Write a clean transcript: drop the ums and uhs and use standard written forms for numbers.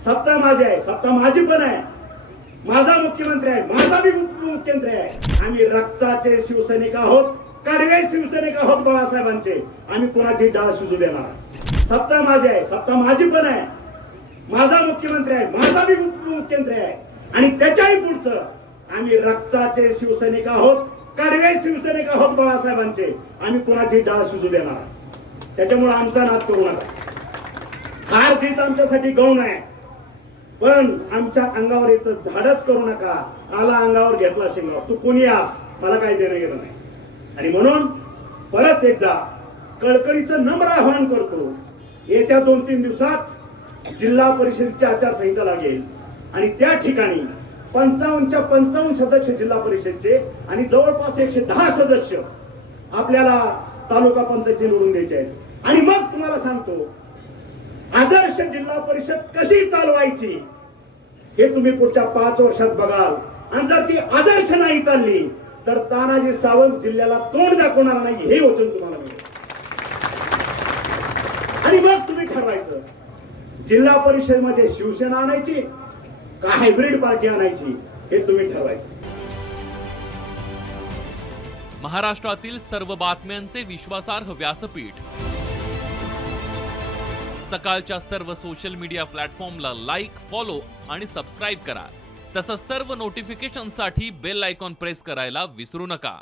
सत्ता माझी आहे, सत्ता माझी पण आहे, माझा मुख्यमंत्री आहे, माझा बी मुख्यमंत्री आहे. आम्ही रक्ताचे शिवसैनिक आहोत, कडवे शिवसैनिक आहोत बाळासाहेबांचे. आम्ही कोणाची डाळ शिजू देणार. सत्ता माझी आहे, सत्ता माझी पण आहे, माझा मुख्यमंत्री आहे, माझा बी मुख्यमंत्री आहे. आणि त्याच्याही पुढचं आम्ही रक्ताचे शिवसैनिक आहोत, कडवे शिवसैनिक आहोत बाळासाहेबांचे. आम्ही कोणाची डाळ शिजू देणार. त्याच्यामुळे आमचा नाद करू नका. हार जीत आमच्यासाठी गौण आहे, पण आमच्या अंगावर याचं धाडस करू नका. आला अंगावर घेतला शिंगावर, तू कोणी आस, मला काही देणं गेलं नाही. आणि म्हणून परत एकदा कळकळीचं नम्र आवाहन करतो, येत्या 2-3 दिवसात जिल्हा परिषदेची आचारसंहिता लागेल आणि त्या ठिकाणी 55च्या 55 सदस्य जिल्हा परिषदचे आणि जवळपास 110 सदस्य आपल्याला तालुका पंचायतचे निवडून द्यायचे आहेत. आणि मग तुम्हाला सांगतो, आदर्श जिल्हा परिषद कशी चालवायची हे तुम्ही पुढच्या 5 वर्षात बघाल. आणि जर ती आदर्श नाही चालली तर तानाजी सावंत जिल्ह्याला तोंड दाखवणार नाही, हे वचन तुम्हाला मिळेल. आणि मग तुम्ही ठरवायचं, जिल्हा परिषद मध्ये शिवसेना आणायची का हायब्रिड पार्टी आणायची, हे तुम्ही ठरवायचं. महाराष्ट्रातील सर्व बातम्यांचे विश्वासार्ह व्यासपीठ, सकाळच्या सर्व सोशल मीडिया प्लॅटफॉर्मला लाईक, फॉलो आणि सबस्क्राईब करा. तसंच सर्व नोटिफिकेशनसाठी बेल आयकॉन प्रेस करायला विसरू नका.